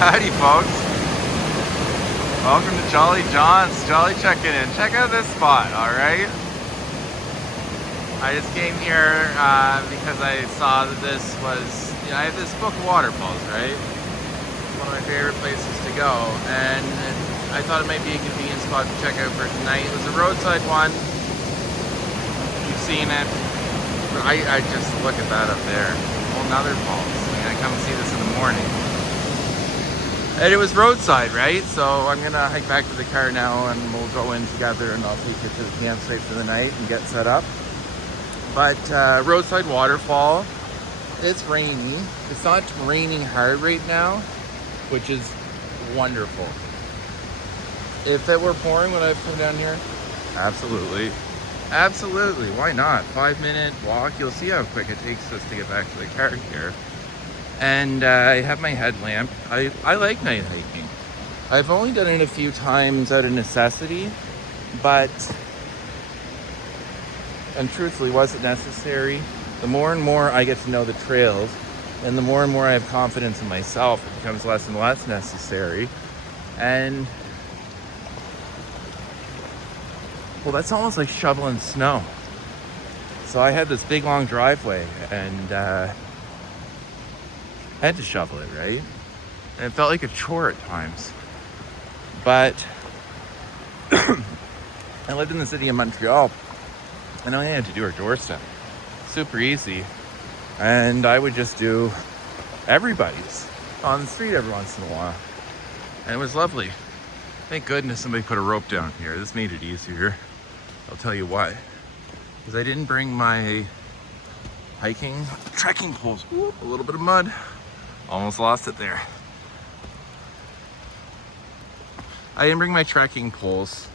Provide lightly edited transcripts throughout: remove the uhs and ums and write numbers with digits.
Howdy folks, welcome to Jolly John's Jolly Checking In. Check out this spot, alright? I just came here because I saw that this was, I have this book of waterfalls, right? It's one of my favorite places to go, and I thought it might be a convenient spot to check out for tonight. It was a roadside one. You've seen it. I just look at that up there. Whole nother falls. I come and see this in the morning. And it was roadside, right? So I'm gonna hike back to the car now and we'll go in together and I'll take you to the campsite for the night and get set up. But roadside waterfall, it's rainy. It's not raining hard right now, which is wonderful. If it were pouring, would I have come down here? Absolutely. Absolutely, why not? 5-minute walk, you'll see how quick it takes us to get back to the car here. And I have my headlamp. I like night hiking. I've only done it a few times out of necessity, and truthfully, was it necessary? The more and more I get to know the trails, and the more and more I have confidence in myself, it becomes less and less necessary. And well, that's almost like shoveling snow. So I had this big long driveway and I had to shovel it, right? And it felt like a chore at times. But I lived in the city of Montreal and all I had to do our doorstep. Super easy. And I would just do everybody's on the street every once in a while. And it was lovely. Thank goodness somebody put a rope down here. This made it easier. I'll tell you why. Because I didn't bring my hiking trekking poles. Whoop, a little bit of mud. Almost lost it there. I didn't bring my trekking poles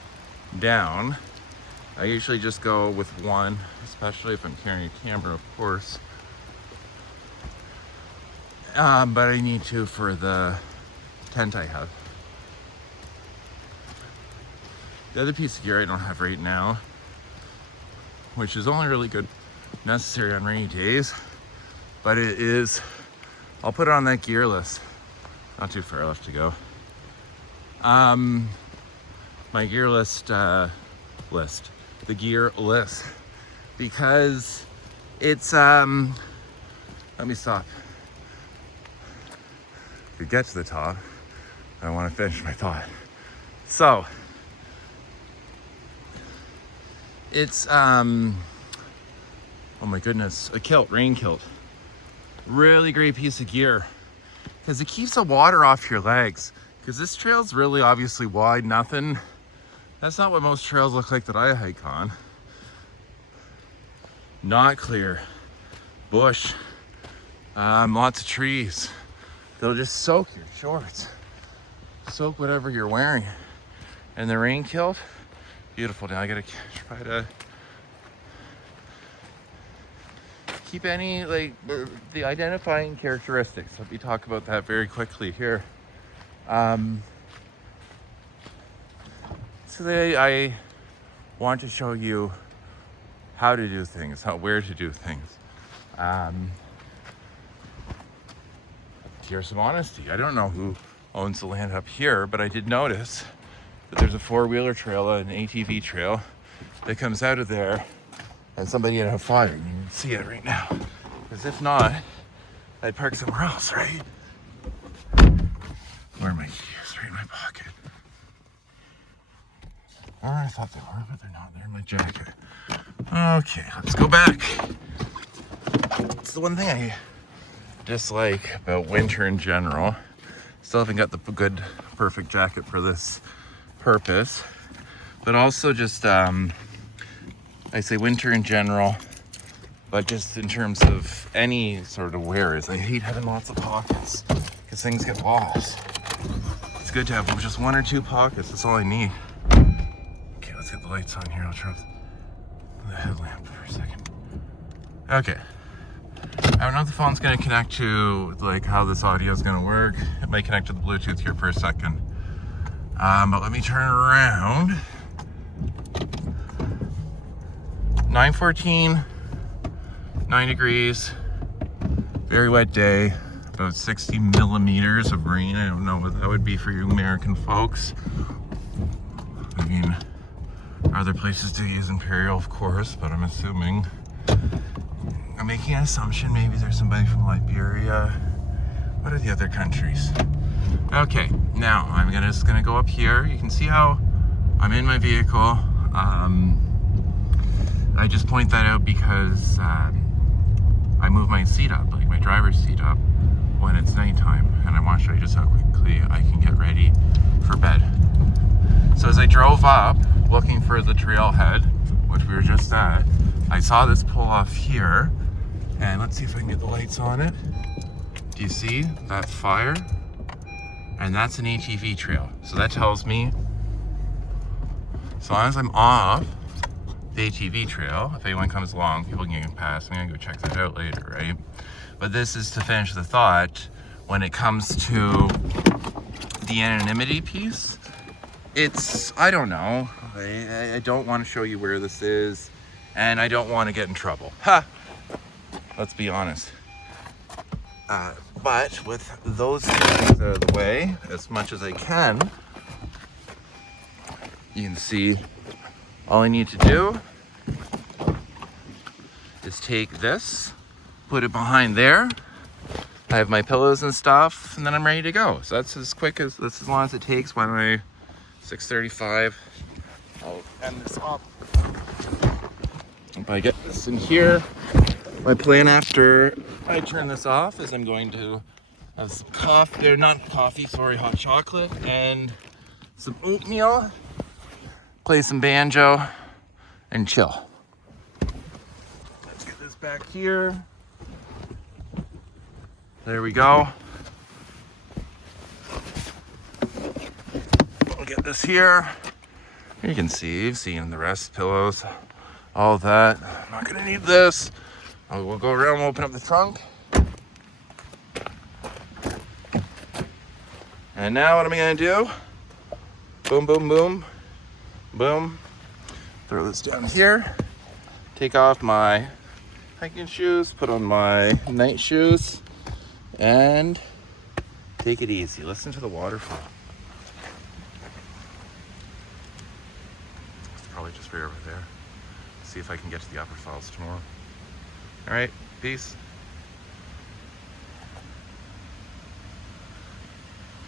down. I usually just go with one, especially if I'm carrying a camera, of course. But I need to for the tent I have. The other piece of gear I don't have right now, which is only really good, necessary on rainy days, but it is, I'll put it on that gear list. Not too far left to go. My gear list, the gear list, because it's, let me stop. To get to the top, I want to finish my thought. So, it's, oh my goodness, a kilt, rain kilt. Really great piece of gear because it keeps the water off your legs. Because this trail's really obviously wide, nothing. That's not what most trails look like that I hike on. Not clear, bush, lots of trees. They'll just soak your shorts, soak whatever you're wearing. And the rain kilt, beautiful. Now I gotta try to keep any, like, the identifying characteristics. Let me talk about that very quickly here. Today I want to show you how to do things, where to do things. Here's some honesty. I don't know who owns the land up here, but I did notice that there's a four-wheeler trail, an ATV trail that comes out of there, and somebody had a fire. You can see it right now. Because if not, I'd park somewhere else, right? Where are my keys? Right in my pocket. Or I thought they were, but they're not. They're in my jacket. Okay, let's go back. It's the one thing I dislike about winter in general. Still haven't got the good, perfect jacket for this purpose. But also just, I say winter in general, but just in terms of any sort of wear is I hate having lots of pockets because things get lost. It's good to have just one or two pockets. That's all I need. Okay, let's get the lights on here. I'll turn off the headlamp for a second. Okay. I don't know if the phone's going to connect to like how this audio is going to work. It might connect to the Bluetooth here for a second. But let me turn around. 9:14, 9 degrees, very wet day, about 60 millimeters of rain. I don't know what that would be for you American folks. I mean, other places do use imperial, of course, but I'm assuming, I'm making an assumption maybe there's somebody from Liberia. What are the other countries? Okay, now I'm just gonna go up here. You can see how I'm in my vehicle. I just point that out because I move my seat up, like my driver's seat up, when it's nighttime, and I want to show you just how quickly I can get ready for bed. So as I drove up, looking for the trailhead, which we were just at, I saw this pull off here, and let's see if I can get the lights on it. Do you see that fire? And that's an ATV trail. So that tells me, as long as I'm off the ATV trail, if anyone comes along, people can get past. I'm gonna go check that out later, right? But this is to finish the thought. When it comes to the anonymity piece, it's, I don't know. I don't want to show you where this is, and I don't want to get in trouble. Ha! Let's be honest. But with those things out of the way, as much as I can, you can see all I need to do is take this, put it behind there. I have my pillows and stuff, and then I'm ready to go. So that's as long as it takes. When I 6:35, I'll end this up. If I get this in here, my plan after I turn this off is I'm going to have some coffee, or not coffee, sorry, hot chocolate, and some oatmeal, play some banjo, and chill. Let's get this back here. There we go. I'll get this here. You can see, you've seen the rest, pillows, all that. I'm not gonna need this. We'll go around, we'll open up the trunk. And now what am I gonna do? Boom, boom, boom, boom. Throw this down here. Take off my hiking shoes, put on my night shoes, and take it easy. Listen to the waterfall. It's probably just right over there. See if I can get to the upper falls tomorrow. All right, peace.